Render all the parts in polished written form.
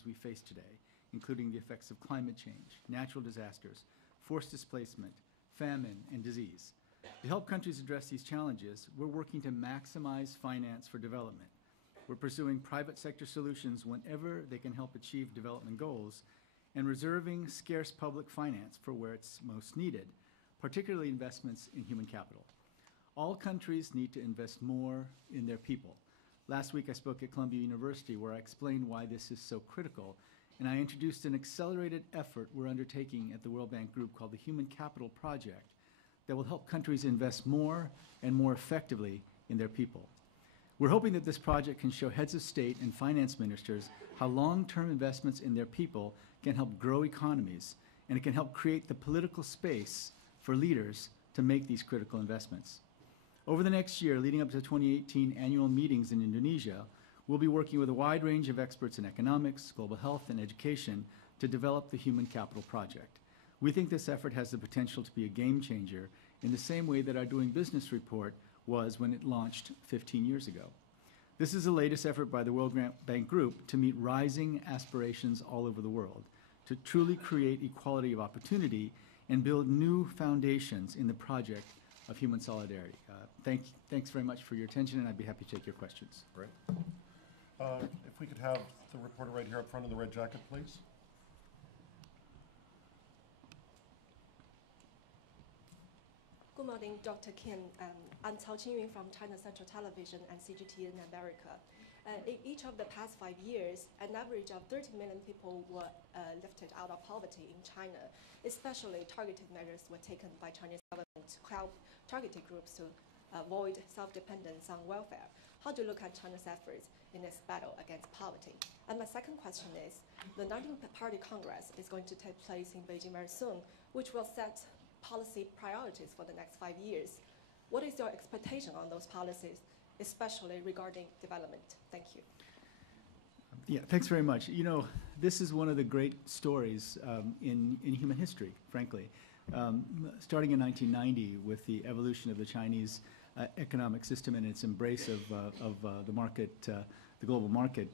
challenges we face today, including the effects of climate change, natural disasters, forced displacement, famine, and disease. To help countries address these challenges, we're working to maximize finance for development. We're pursuing private sector solutions whenever they can help achieve development goals, and reserving scarce public finance for where it's most needed, particularly investments in human capital. All countries need to invest more in their people. Last week I spoke at Columbia University where I explained why this is so critical, and I introduced an accelerated effort we're undertaking at the World Bank Group called the Human Capital Project that will help countries invest more and more effectively in their people. We're hoping that this project can show heads of state and finance ministers how long-term investments in their people can help grow economies, and it can help create the political space for leaders to make these critical investments. Over the next year, leading up to the 2018 annual meetings in Indonesia, we'll be working with a wide range of experts in economics, global health, and education to develop the Human Capital Project. We think this effort has the potential to be a game changer in the same way that our Doing Business report was when it launched 15 years ago. This is the latest effort by the World Bank Group to meet rising aspirations all over the world, to truly create equality of opportunity and build new foundations in the project of human solidarity. Thanks very much for your attention, and I'd be happy to take your questions. Great. If we could have the reporter right here up front in the red jacket, please. Good morning, Dr. Kim. I'm Cao Qingyun from China Central Television and CGTN America. In each of the past 5 years, an average of 30 million people were lifted out of poverty in China. Especially targeted measures were taken by Chinese government to help targeted groups to avoid self-dependence on welfare. How do you look at China's efforts in this battle against poverty? And my second question is, the 19th Party Congress is going to take place in Beijing very soon, which will set policy priorities for the next 5 years. What is your expectation on those policies, especially regarding development? Thank you. Yeah, thanks very much. You know, this is one of the great stories in human history, frankly. Starting in 1990 with the evolution of the Chinese economic system and its embrace of the market, the global market,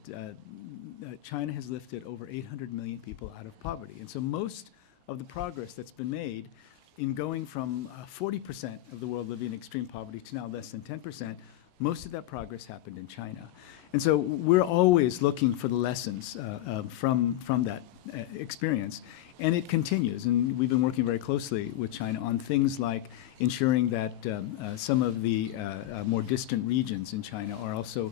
China has lifted over 800 million people out of poverty. And so most of the progress that's been made in going from 40% of the world living in extreme poverty to now less than 10%, most of that progress happened in China. And so we're always looking for the lessons from that experience. And it continues. And we've been working very closely with China on things like ensuring that some of the more distant regions in China are also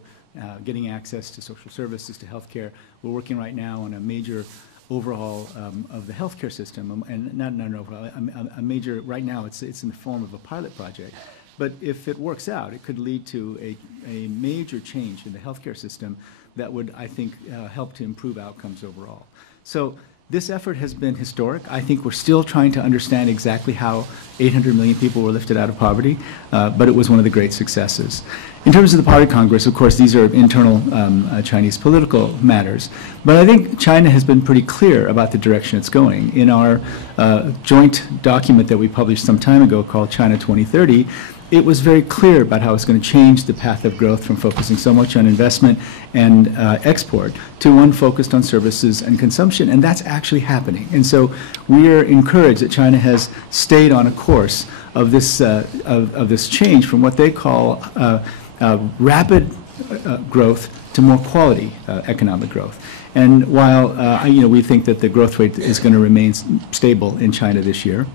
getting access to social services, to healthcare. We're working right now on a major overhaul of the healthcare system, and not an overhaul, a major, right now it's in the form of a pilot project. But if it works out, it could lead to a major change in the healthcare system that would, I think, help to improve outcomes overall. So this effort has been historic. I think we're still trying to understand exactly how 800 million people were lifted out of poverty, but it was one of the great successes. In terms of the Party Congress, of course, these are internal Chinese political matters. But I think China has been pretty clear about the direction it's going. In our joint document that we published some time ago called China 2030, it was very clear about how it's going to change the path of growth from focusing so much on investment and export to one focused on services and consumption, and that's actually happening. And so we are encouraged that China has stayed on a course of this change from what they call rapid growth to more quality economic growth. And while we think that the growth rate is going to remain stable in China this year,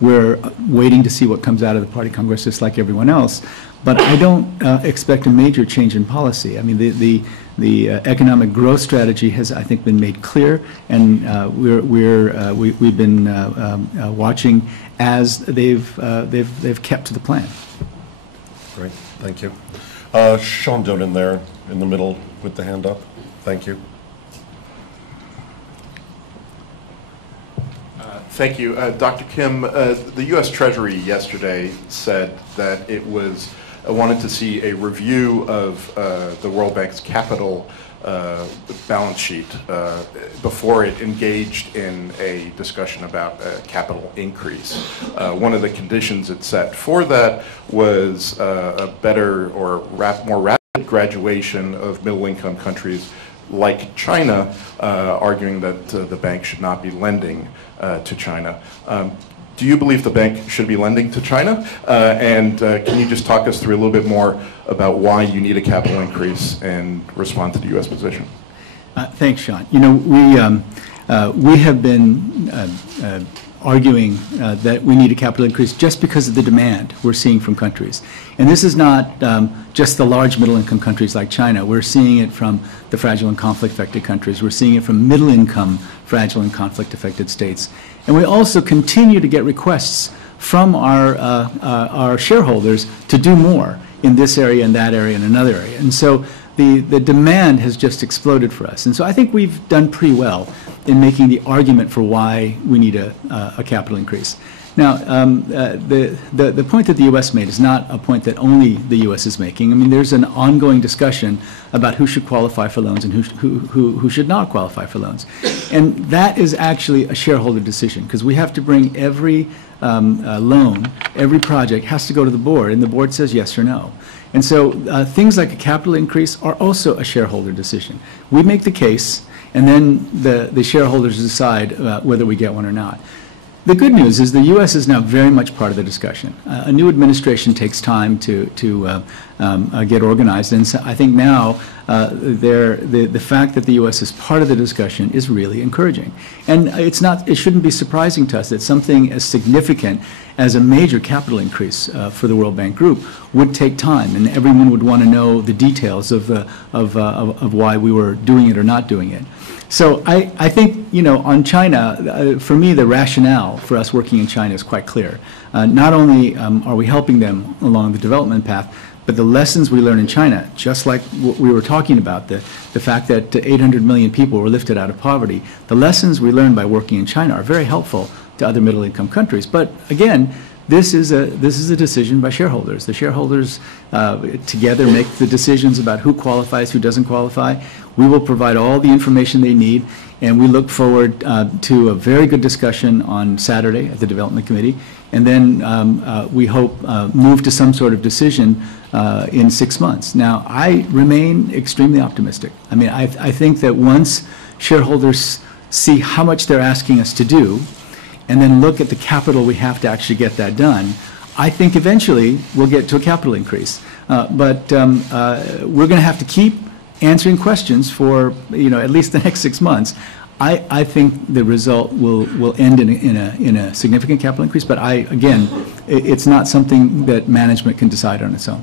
we're waiting to see what comes out of the Party Congress, just like everyone else. But I don't expect a major change in policy. I mean, the economic growth strategy has, I think, been made clear, and we've been watching as they've kept to the plan. Great, thank you. Sean Donan there in the middle with the hand up. Thank you. Thank you. Dr. Kim, the U.S. Treasury yesterday said that it wanted to see a review of the World Bank's capital balance sheet before it engaged in a discussion about a capital increase. One of the conditions it set for that was a better or more rapid graduation of middle-income countries like China, arguing that the bank should not be lending to China. Do you believe the bank should be lending to China? And can you just talk us through a little bit more about why you need a capital increase and respond to the U.S. position? Thanks, Sean. You know, we have been arguing that we need a capital increase just because of the demand we're seeing from countries. And this is not just the large middle-income countries like China. We're seeing it from the fragile and conflict-affected countries. We're seeing it from middle-income fragile and conflict-affected states. And we also continue to get requests from our shareholders to do more in this area and that area and another area. And so the demand has just exploded for us. And so I think we've done pretty well in making the argument for why we need a capital increase. Now, the point that the U.S. made is not a point that only the U.S. is making. I mean, there's an ongoing discussion about who should qualify for loans and who should not qualify for loans. And that is actually a shareholder decision, because we have to bring every loan, every project has to go to the board, and the board says yes or no. And so things like a capital increase are also a shareholder decision. We make the case, and then the shareholders decide whether we get one or not. The good news is the U.S. is now very much part of the discussion. A new administration takes time to get organized, and so I think now the fact that the U.S. is part of the discussion is really encouraging. And it shouldn't be surprising to us that something as significant as a major capital increase for the World Bank Group would take time, and everyone would want to know the details of why we were doing it or not doing it. So I think, you know, on China, for me, the rationale for us working in China is quite clear. Not only are we helping them along the development path, but the lessons we learn in China, just like what we were talking about, the fact that 800 million people were lifted out of poverty, the lessons we learned by working in China are very helpful to other middle-income countries. But again, this is a decision by shareholders. The shareholders together make the decisions about who qualifies, who doesn't qualify. We will provide all the information they need, and we look forward to a very good discussion on Saturday at the Development Committee, and then we hope move to some sort of decision in 6 months. Now, I remain extremely optimistic. I mean, I think that once shareholders see how much they're asking us to do, and then look at the capital we have to actually get that done, I think eventually we'll get to a capital increase. But we're going to have to keep answering questions for, you know, at least the next 6 months. I think the result will end in a significant capital increase, but again, it's not something that management can decide on its own.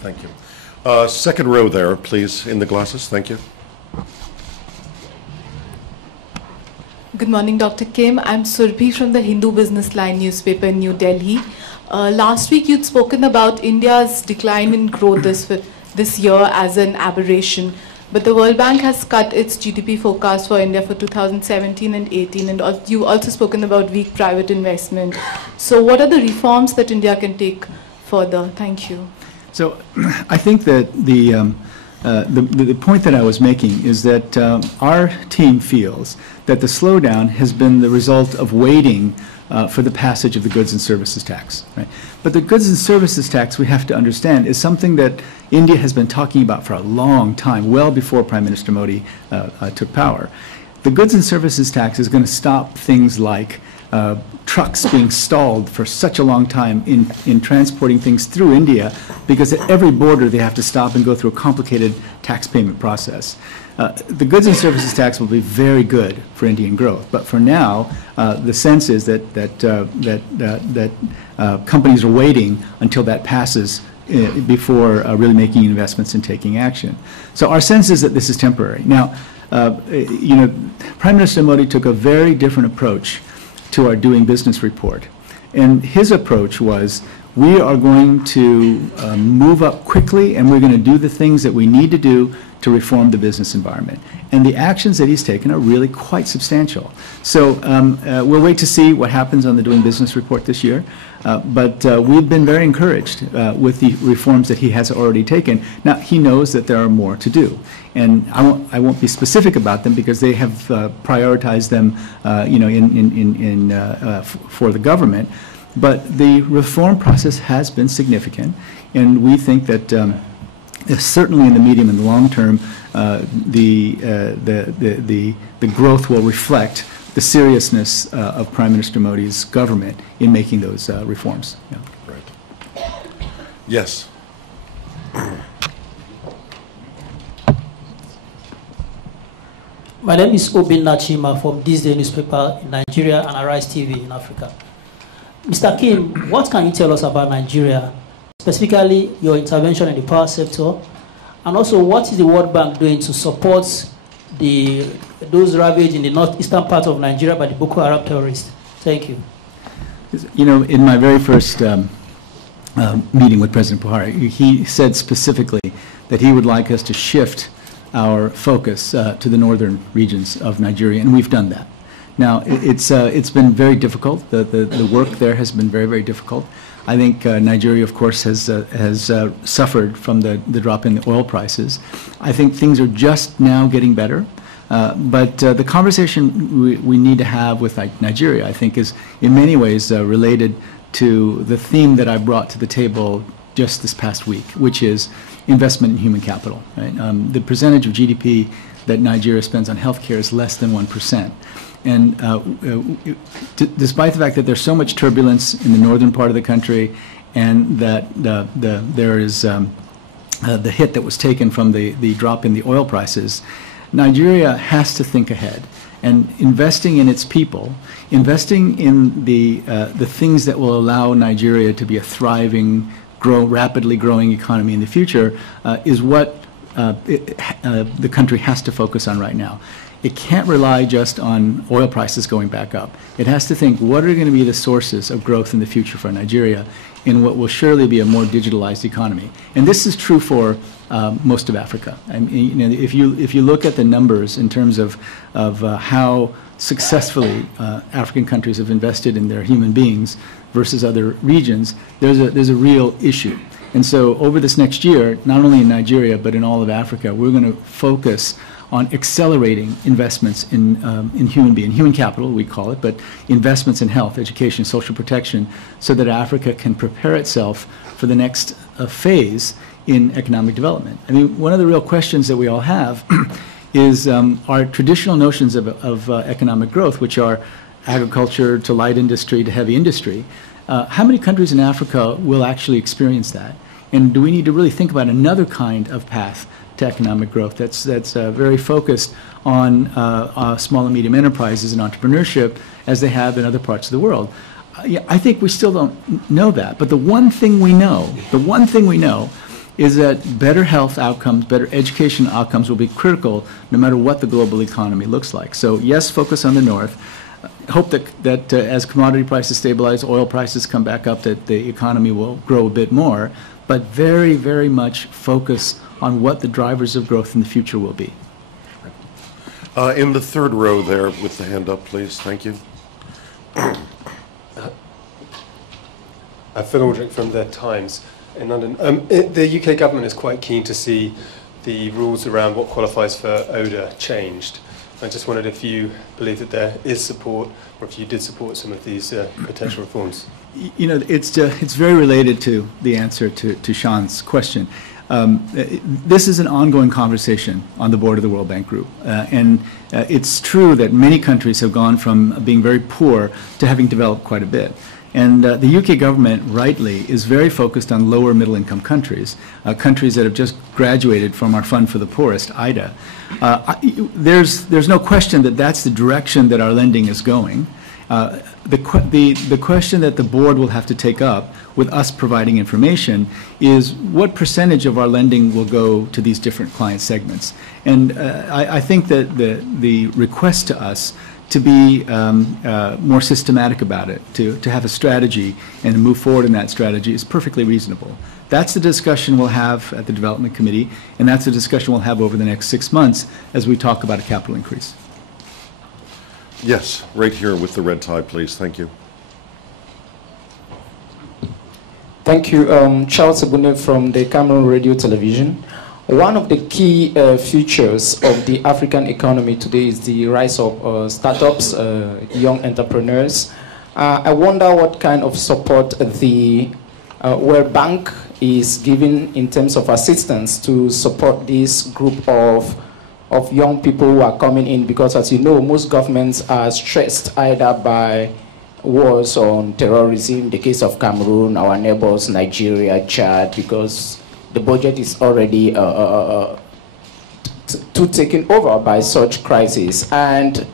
Thank you. Second row there, please, in the glasses. Thank you. Good morning, Dr. Kim. I'm Surbhi from the Hindu Business Line newspaper in New Delhi. Last week, you'd spoken about India's decline in growth this year as an aberration, but the World Bank has cut its GDP forecast for India for 2017 and 18, and you've also spoken about weak private investment. So what are the reforms that India can take further? Thank you. So I think that the point that I was making is that our team feels that the slowdown has been the result of waiting for the passage of the goods and services tax. Right? But the goods and services tax, we have to understand, is something that India has been talking about for a long time, well before Prime Minister Modi took power. The goods and services tax is going to stop things like trucks being stalled for such a long time in transporting things through India, because at every border they have to stop and go through a complicated tax payment process. The goods and services tax will be very good for Indian growth, but for now, the sense is that companies are waiting until that passes before really making investments and taking action. So our sense is that this is temporary. Now, you know, Prime Minister Modi took a very different approach to our doing business report, and his approach was, we are going to move up quickly, and we're going to do the things that we need to do to reform the business environment. And the actions that he's taken are really quite substantial. So we'll wait to see what happens on the Doing Business report this year. But we've been very encouraged with the reforms that he has already taken. Now, he knows that there are more to do. And I won't be specific about them because they have prioritized them you know, for the government. But the reform process has been significant. And we think that certainly in the medium and the long term, the growth will reflect the seriousness of Prime Minister Modi's government in making those reforms. Yeah. Right. Yes. My name is Obin Nachima from This Day newspaper in Nigeria and Arise TV in Africa. Mr. Kim, what can you tell us about Nigeria, specifically your intervention in the power sector, and also what is the World Bank doing to support those ravaged in the northeastern part of Nigeria by the Boko Haram terrorists? Thank you. You know, in my very first meeting with President Buhari, he said specifically that he would like us to shift our focus to the northern regions of Nigeria, and we've done that. Now, it's been very difficult. The work there has been very, very difficult. I think Nigeria, of course, has suffered from the drop in the oil prices. I think things are just now getting better. But the conversation we need to have with Nigeria, I think, is in many ways related to the theme that I brought to the table just this past week, which is investment in human capital. Right? The percentage of GDP that Nigeria spends on healthcare is less than 1%. And despite the fact that there's so much turbulence in the northern part of the country, and that there is the hit that was taken from the drop in the oil prices, Nigeria has to think ahead. And investing in its people, investing in the things that will allow Nigeria to be a thriving, rapidly growing economy in the future is what the country has to focus on right now. It can't rely just on oil prices going back up. It has to think, what are going to be the sources of growth in the future for Nigeria in what will surely be a more digitalized economy? And this is true for most of Africa. I mean, you know, if you look at the numbers in terms of how successfully African countries have invested in their human beings versus other regions, there's a real issue. And so over this next year, not only in Nigeria but in all of Africa, we're going to focus on accelerating investments in human capital, we call it, but investments in health, education, social protection, so that Africa can prepare itself for the next phase in economic development. I mean, one of the real questions that we all have is our traditional notions of economic growth, which are agriculture to light industry to heavy industry. How many countries in Africa will actually experience that? And do we need to really think about another kind of path to economic growth that's very focused on small and medium enterprises and entrepreneurship, as they have in other parts of the world? I think we still don't know that. But the one thing we know is that better health outcomes, better education outcomes will be critical no matter what the global economy looks like. So yes, focus on the north. Hope that as commodity prices stabilize, oil prices come back up, that the economy will grow a bit more, but very, very much focus on what the drivers of growth in the future will be. In the third row there with the hand up, please. Thank you. Phil Aldrich from The Times in London. The UK government is quite keen to see the rules around what qualifies for ODA changed. I just wondered if you believe that there is support, or if you did support some of these potential reforms. You know, it's very related to the answer to Sean's question. This is an ongoing conversation on the board of the World Bank Group. And it's true that many countries have gone from being very poor to having developed quite a bit. And the UK government, rightly, is very focused on lower middle income countries, countries that have just graduated from our Fund for the Poorest, IDA. There's no question that that's the direction that our lending is going. The question that the board will have to take up with us providing information is what percentage of our lending will go to these different client segments. And I think that the request to us to be more systematic about it, to have a strategy and to move forward in that strategy is perfectly reasonable. That's the discussion we'll have at the Development Committee, and that's the discussion we'll have over the next 6 months as we talk about a capital increase. Yes, right here with the red tie, please. Thank you. Thank you. Charles Abune from the Cameroon Radio Television. One of the key features of the African economy today is the rise of startups, young entrepreneurs. I wonder what kind of support the World Bank is given in terms of assistance to support this group of young people who are coming in? Because as you know, most governments are stressed either by wars on terrorism, the case of Cameroon, our neighbors, Nigeria, Chad, because the budget is already taken over by such crises. And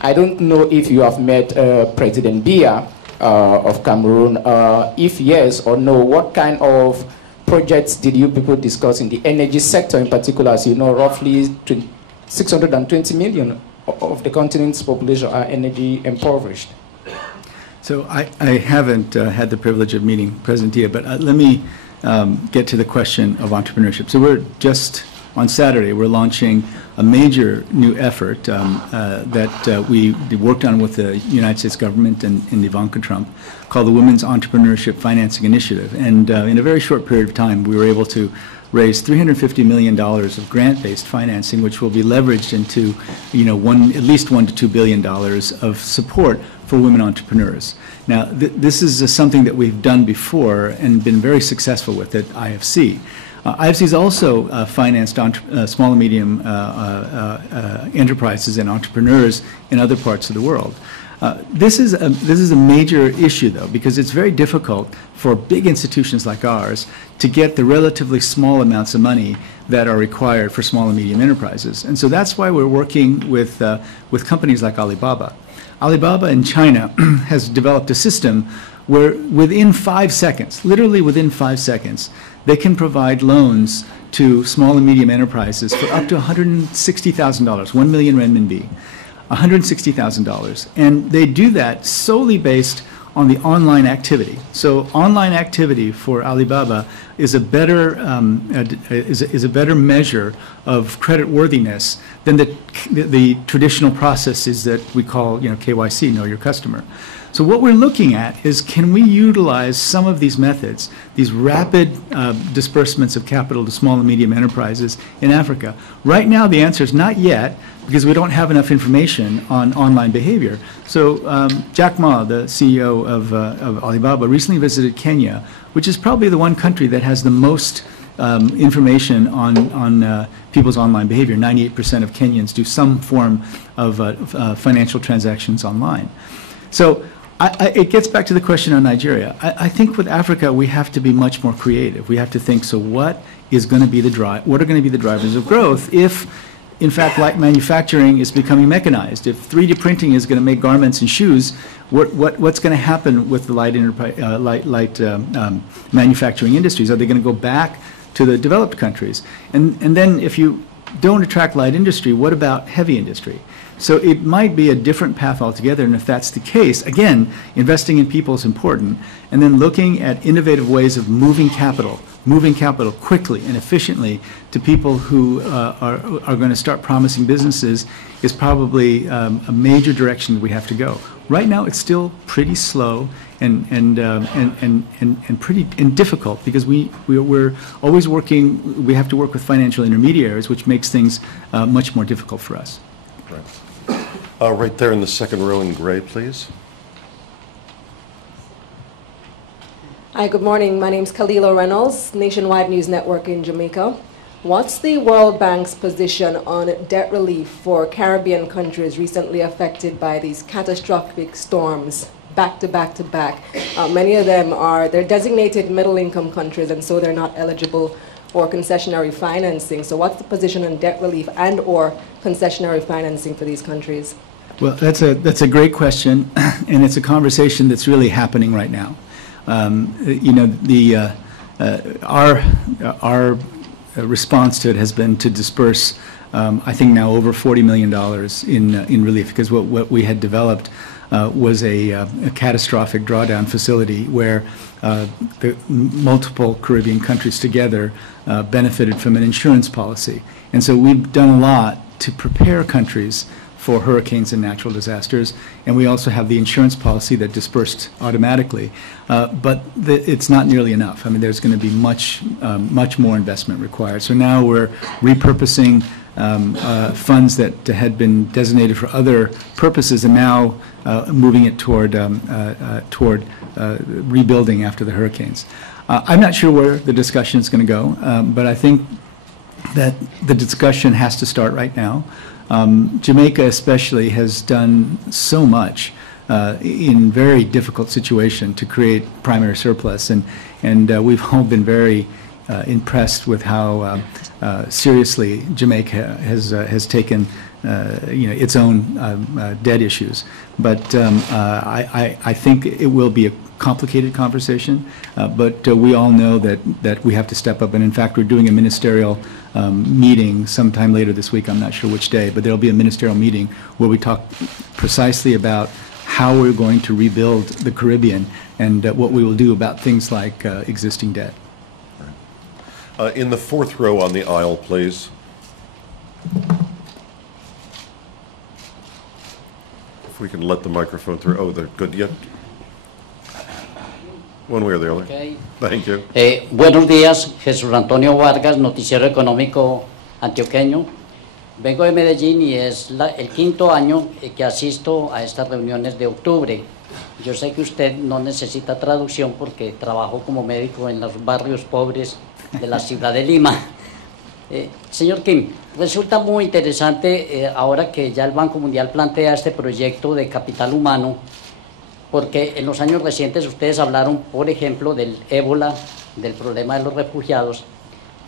I don't know if you have met President Biya of Cameroon. If yes or no, what kind of projects did you people discuss in the energy sector in particular? As you know, roughly 620 million of the continent's population are energy impoverished. So I haven't had the privilege of meeting President Dia, but let me get to the question of entrepreneurship. So we're just on Saturday, we're launching a major new effort that we worked on with the United States government and Ivanka Trump, called the Women's Entrepreneurship Financing Initiative. And in a very short period of time, we were able to raise $350 million of grant-based financing, which will be leveraged into, at least $1 to $2 billion of support for women entrepreneurs. Now, this is something that we've done before and been very successful with at IFC. IFC has also financed small and medium enterprises and entrepreneurs in other parts of the world. This is a major issue, though, because it's very difficult for big institutions like ours to get the relatively small amounts of money that are required for small and medium enterprises. And so that's why we're working with companies like Alibaba. Alibaba in China has developed a system where within 5 seconds, literally within 5 seconds, they can provide loans to small and medium enterprises for up to $160,000, 1 million renminbi, $160,000. And they do that solely based on the online activity. So online activity for Alibaba is a better measure of credit worthiness than the traditional processes that we call KYC, know your customer. So what we're looking at is, can we utilize some of these methods, these rapid disbursements of capital to small and medium enterprises in Africa? Right now the answer is not yet, because we don't have enough information on online behavior. So Jack Ma, the CEO of Alibaba, recently visited Kenya, which is probably the one country that has the most information on people's online behavior. 98% of Kenyans do some form of financial transactions online. So it gets back to the question on Nigeria. I think with Africa we have to be much more creative. We have to think, so what is going to be what are going to be the drivers of growth if, in fact, light manufacturing is becoming mechanized? If 3D printing is going to make garments and shoes, what's going to happen with the light manufacturing industries? Are they going to go back to the developed countries? And then if you don't attract light industry, what about heavy industry? So it might be a different path altogether, and if that's the case, again, investing in people is important, and then looking at innovative ways of moving capital quickly and efficiently to people who are going to start promising businesses is probably a major direction that we have to go. Right now, it's still pretty slow and pretty difficult, because we're always working. We have to work with financial intermediaries, which makes things much more difficult for us. Right. Right there in the second row in gray, please. Hi, good morning. My name is Kalila Reynolds, Nationwide News Network in Jamaica. What's the World Bank's position on debt relief for Caribbean countries recently affected by these catastrophic storms, back to back to back? Many of them they're designated middle-income countries, and so they're not eligible for concessionary financing. So what's the position on debt relief and/or concessionary financing for these countries? Well, that's a great question, and it's a conversation that's really happening right now. Our response to it has been to disperse, I think now over $40 million in relief, because what we had developed was a catastrophic drawdown facility where the multiple Caribbean countries together benefited from an insurance policy. And so we've done a lot to prepare countries for hurricanes and natural disasters, and we also have the insurance policy that dispersed automatically. But it's not nearly enough. I mean, there's going to be much more investment required. So now we're repurposing funds that had been designated for other purposes and now moving it toward rebuilding after the hurricanes. I'm not sure where the discussion is going to go, but I think that the discussion has to start right now. Jamaica especially has done so much in very difficult situation to create primary surplus, and we've all been very impressed with how seriously Jamaica has taken its own debt issues. But I think it will be a complicated conversation, but we all know that we have to step up, and in fact we're doing a ministerial meeting sometime later this week. I'm not sure which day, but there'll be a ministerial meeting where we talk precisely about how we're going to rebuild the Caribbean and what we will do about things like existing debt. In the fourth row on the aisle, please. If we can let the microphone through. Oh, they're good yet. One way or the other. Okay. Thank you. Buenos días, Jesús Antonio Vargas, Noticiero Económico Antioqueño. Vengo de Medellín y es el quinto año que asisto a estas reuniones de octubre. Yo sé que usted no necesita traducción porque trabajo como médico en los barrios pobres de la ciudad de Lima. Señor Kim, resulta muy interesante ahora que ya el Banco Mundial plantea este proyecto de capital humano, porque en los años recientes ustedes hablaron, por ejemplo, del ébola, del problema de los refugiados,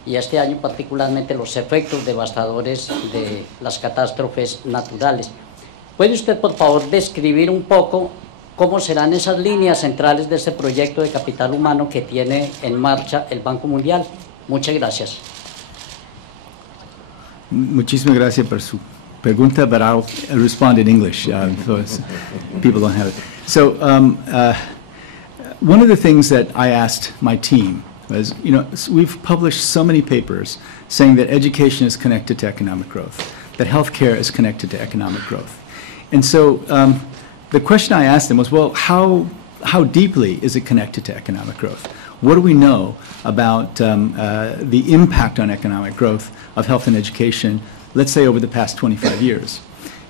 y este año particularmente los efectos devastadores de las catástrofes naturales. ¿Puede usted, por favor, describir un poco cómo serán esas líneas centrales de este proyecto de capital humano que tiene en marcha el Banco Mundial? Muchas gracias. Muchísimas gracias por su pregunta, but I'll respond in English, so people don't have it. So one of the things that I asked my team was, we've published so many papers saying that education is connected to economic growth, that healthcare is connected to economic growth. And so the question I asked them was, well, how deeply is it connected to economic growth? What do we know about the impact on economic growth of health and education, let's say over the past 25 years?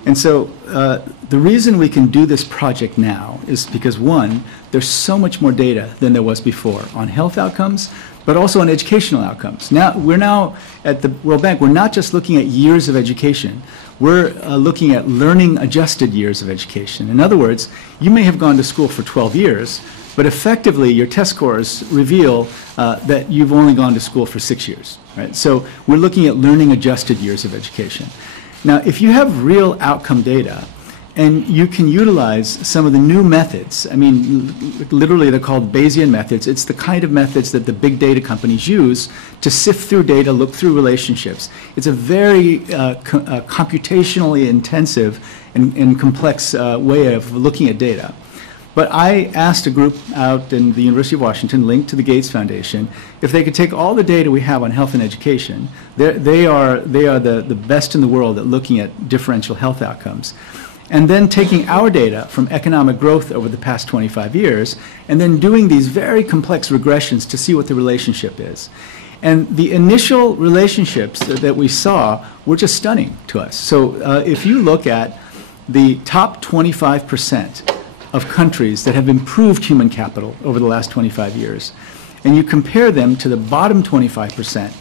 And so the reason we can do this project now is because, one, there's so much more data than there was before on health outcomes, but also on educational outcomes. We're at the World Bank, we're not just looking at years of education, we're looking at learning-adjusted years of education. In other words, you may have gone to school for 12 years, but effectively your test scores reveal that you've only gone to school for 6 years, right? So we're looking at learning-adjusted years of education. Now, if you have real outcome data, and you can utilize some of the new methods, I mean, literally they're called Bayesian methods. It's the kind of methods that the big data companies use to sift through data, look through relationships. It's a very computationally intensive and complex way of looking at data. But I asked a group out in the University of Washington, linked to the Gates Foundation, if they could take all the data we have on health and education. They are the best in the world at looking at differential health outcomes. And then taking our data from economic growth over the past 25 years, and then doing these very complex regressions to see what the relationship is. And the initial relationships that we saw were just stunning to us. So if you look at the top 25% of countries that have improved human capital over the last 25 years, and you compare them to the bottom 25%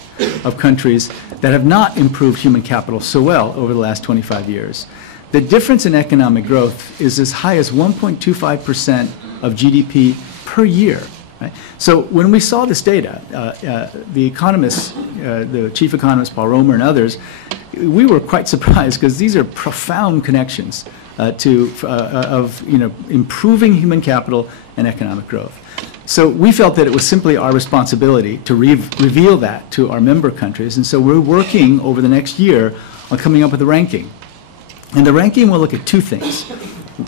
of countries that have not improved human capital so well over the last 25 years, the difference in economic growth is as high as 1.25% of GDP per year. Right? So when we saw this data, the economists, the chief economist Paul Romer and others, we were quite surprised because these are profound connections of improving human capital and economic growth. So we felt that it was simply our responsibility to reveal that to our member countries, and so we're working over the next year on coming up with a ranking. And the ranking will look at two things.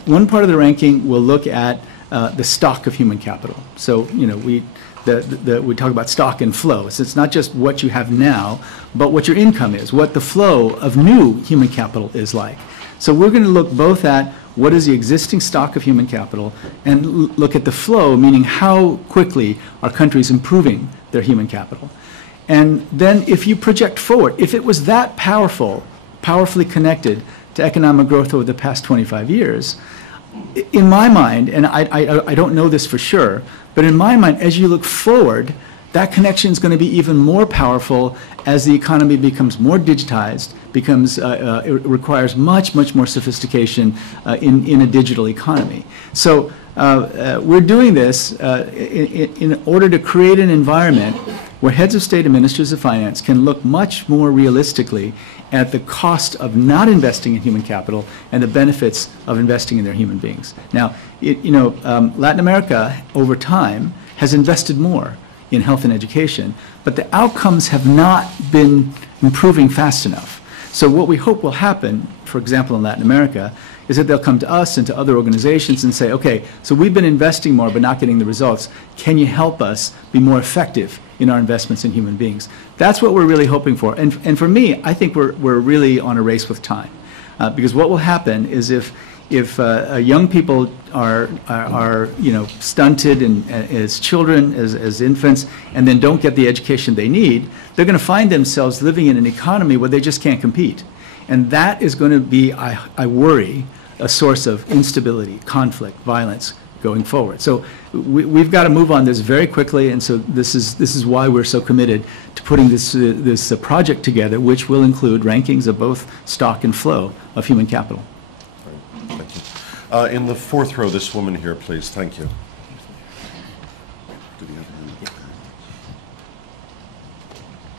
One part of the ranking will look at the stock of human capital. So, we talk about stock and flow. So it's not just what you have now, but what your income is, what the flow of new human capital is like. So we're going to look both at what is the existing stock of human capital and look at the flow, meaning how quickly are countries improving their human capital. And then if you project forward, if it was that powerfully connected to economic growth over the past 25 years, in my mind, and I don't know this for sure, but in my mind, as you look forward, that connection is going to be even more powerful as the economy becomes more digitized, it requires much more sophistication in a digital economy. So we're doing this in order to create an environment where heads of state and ministers of finance can look much more realistically at the cost of not investing in human capital and the benefits of investing in their human beings. Now, Latin America, over time, has invested more in health and education, but the outcomes have not been improving fast enough. So what we hope will happen, for example, in Latin America, is that they'll come to us and to other organizations and say, okay, so we've been investing more but not getting the results. Can you help us be more effective in our investments in human beings? That's what we're really hoping for. And for me, I think we're really on a race with time. Because what will happen is if young people are stunted and as children, as infants, and then don't get the education they need, they're going to find themselves living in an economy where they just can't compete. And that is going to be, I worry, a source of instability, conflict, violence going forward. So we've got to move on this very quickly, and so this is why we're so committed to putting this project together, which will include rankings of both stock and flow of human capital. Thank you. In the fourth row, this woman here, please. Thank you.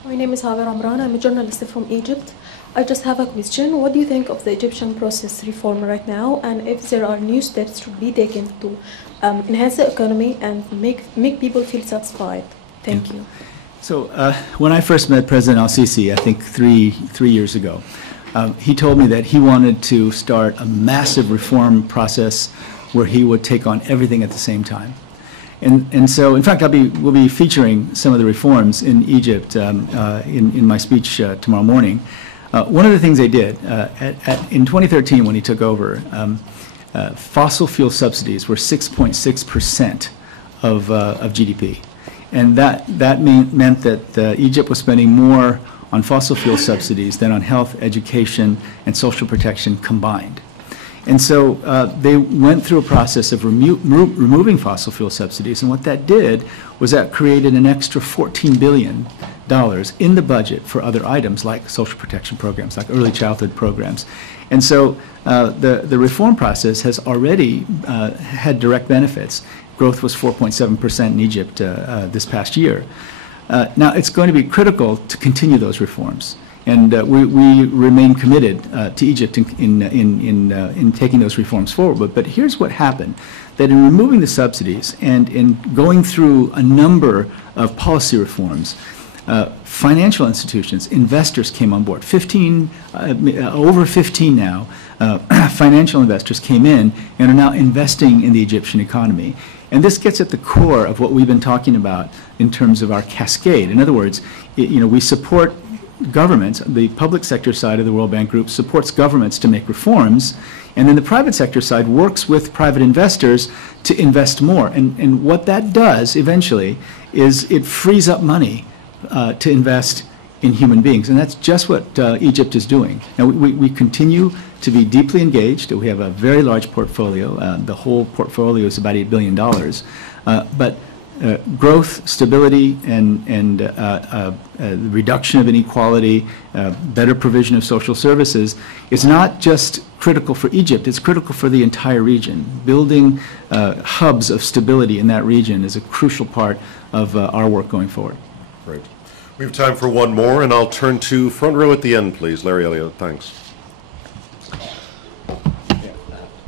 My name is Haber Amran. I'm a journalist from Egypt. I just have a question. What do you think of the Egyptian process reform right now, and if there are new steps to be taken to enhance the economy and make people feel satisfied? Thank you. So when I first met President al-Sisi, I think three years ago, he told me that he wanted to start a massive reform process where he would take on everything at the same time. And so, in fact, we'll be featuring some of the reforms in Egypt in my speech tomorrow morning. One of the things they did, in 2013 when he took over, fossil fuel subsidies were 6.6% of GDP. And that meant that Egypt was spending more on fossil fuel subsidies than on health, education, and social protection combined. And so they went through a process of removing fossil fuel subsidies, and what that did was that created an extra $14 billion in the budget for other items like social protection programs, like early childhood programs. And so the reform process has already had direct benefits. Growth was 4.7% in Egypt this past year. Now, it's going to be critical to continue those reforms. And we remain committed to Egypt in taking those reforms forward. But here's what happened, that in removing the subsidies and in going through a number of policy reforms, financial institutions, investors came on board. Over 15 now, financial investors came in and are now investing in the Egyptian economy. And this gets at the core of what we've been talking about in terms of our cascade. In other words, we support governments. The public sector side of the World Bank Group supports governments to make reforms, and then the private sector side works with private investors to invest more. And what that does eventually is it frees up money to invest in human beings, and that's just what Egypt is doing. Now, we continue to be deeply engaged. We have a very large portfolio. The whole portfolio is about $8 billion. But growth, stability, and reduction of inequality, better provision of social services is not just critical for Egypt, it's critical for the entire region. Building hubs of stability in that region is a crucial part of our work going forward. Great. We have time for one more, and I'll turn to front row at the end, please. Larry Elliott, thanks.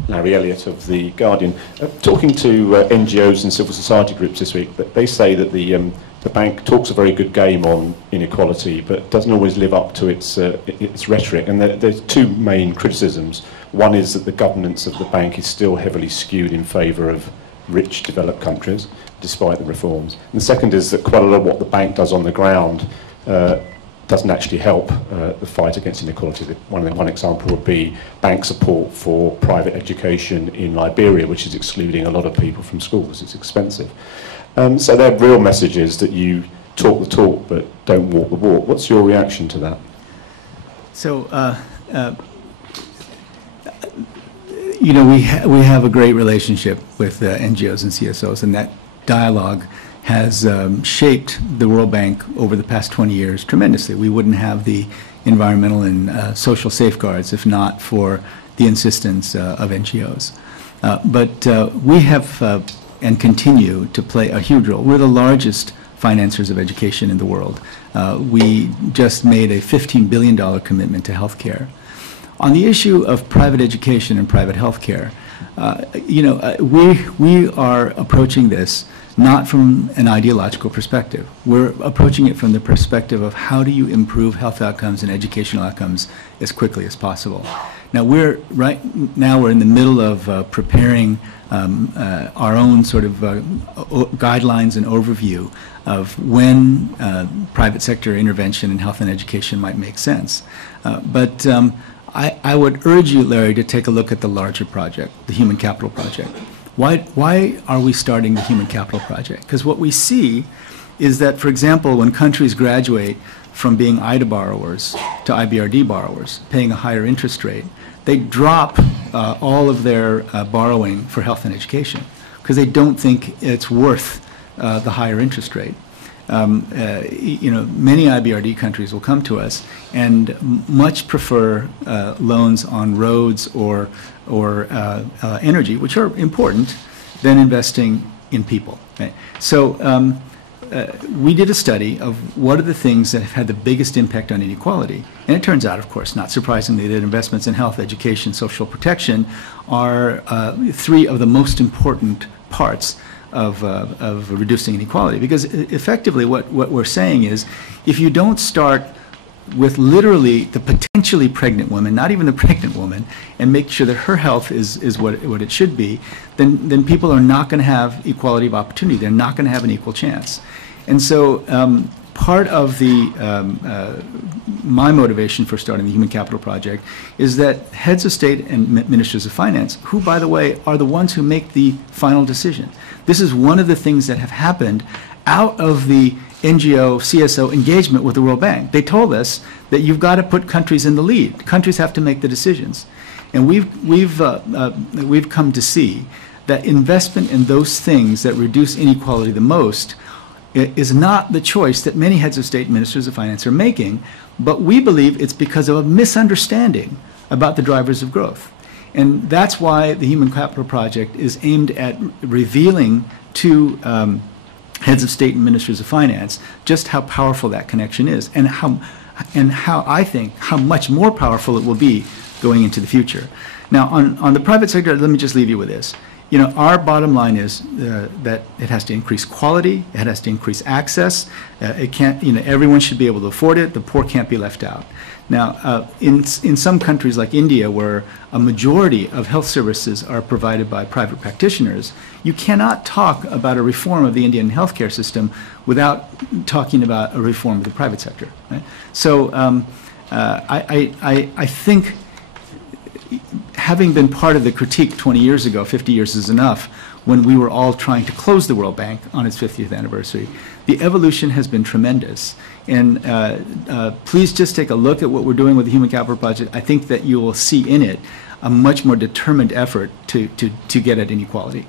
Larry Elliott of The Guardian. Talking to NGOs and civil society groups this week, they say that the bank talks a very good game on inequality, but doesn't always live up to its rhetoric. And there's two main criticisms. One is that the governance of the bank is still heavily skewed in favour of rich, developed countries, despite the reforms. And the second is that quite a lot of what the bank does on the ground doesn't actually help the fight against inequality. One example would be bank support for private education in Liberia, which is excluding a lot of people from schools. It's expensive. So their real message is that you talk the talk but don't walk the walk. What's your reaction to that? So, you know, we have a great relationship with NGOs and CSOs, and that dialogue has shaped the World Bank over the past 20 years tremendously. We wouldn't have the environmental and social safeguards if not for the insistence of NGOs. But we have and continue to play a huge role. We're the largest financiers of education in the world. We just made a $15 billion commitment to healthcare. On the issue of private education and private healthcare, you know, we are approaching this not from an ideological perspective. We're approaching it from the perspective of how do you improve health outcomes and educational outcomes as quickly as possible. Now we're in the middle of preparing our own sort of guidelines and overview of when private sector intervention in health and education might make sense. But I would urge you, Larry, to take a look at the larger project, the Human Capital Project. Why are we starting the Human Capital Project? Because what we see is that, for example, when countries graduate from being IDA borrowers to IBRD borrowers, paying a higher interest rate, they drop all of their borrowing for health and education because they don't think it's worth the higher interest rate. You know, many IBRD countries will come to us and much prefer loans on roads or energy, which are important, than investing in people. Right? So we did a study of what are the things that have had the biggest impact on inequality. And it turns out, of course, not surprisingly, that investments in health, education, social protection are three of the most important parts of reducing inequality. Because effectively what we're saying is, if you don't start with literally the potentially pregnant woman, not even the pregnant woman, and make sure that her health is what it should be, then people are not going to have equality of opportunity. They're not going to have an equal chance. And so part of my motivation for starting the Human Capital Project is that heads of state and ministers of finance, who, by the way, are the ones who make the final decision. This is one of the things that have happened out of the NGO, CSO engagement with the World Bank. They told us that you've got to put countries in the lead. Countries have to make the decisions. And we've come to see that investment in those things that reduce inequality the most is not the choice that many heads of state and ministers of finance are making, but we believe it's because of a misunderstanding about the drivers of growth. And that's why the Human Capital Project is aimed at revealing to heads of state and ministers of finance just how powerful that connection is, and how I think how much more powerful it will be going into the future. Now, on the private sector, let me just leave you with this. You know, our bottom line is that it has to increase quality, it has to increase access. It can't, you know, everyone should be able to afford it. The poor can't be left out. Now, in some countries like India, where a majority of health services are provided by private practitioners, you cannot talk about a reform of the Indian healthcare system without talking about a reform of the private sector. Right? So I think, having been part of the critique 20 years ago, 50 years is enough, when we were all trying to close the World Bank on its 50th anniversary, the evolution has been tremendous. And please just take a look at what we're doing with the Human Capital Project. I think that you will see in it a much more determined effort to get at inequality.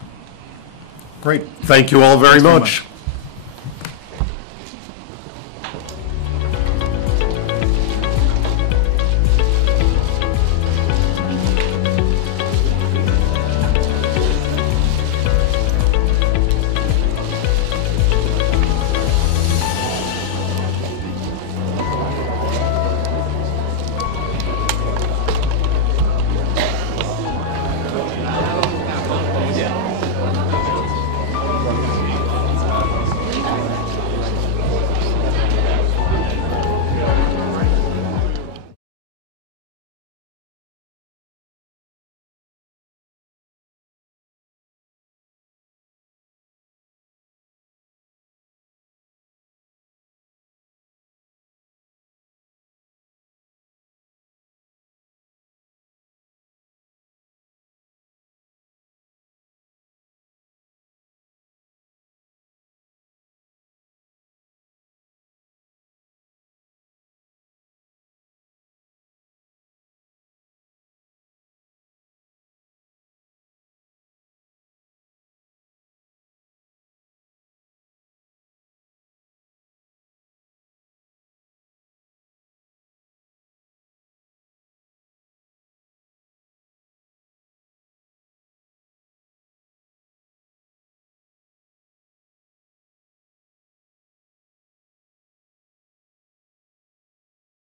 Great. Thank you all very much.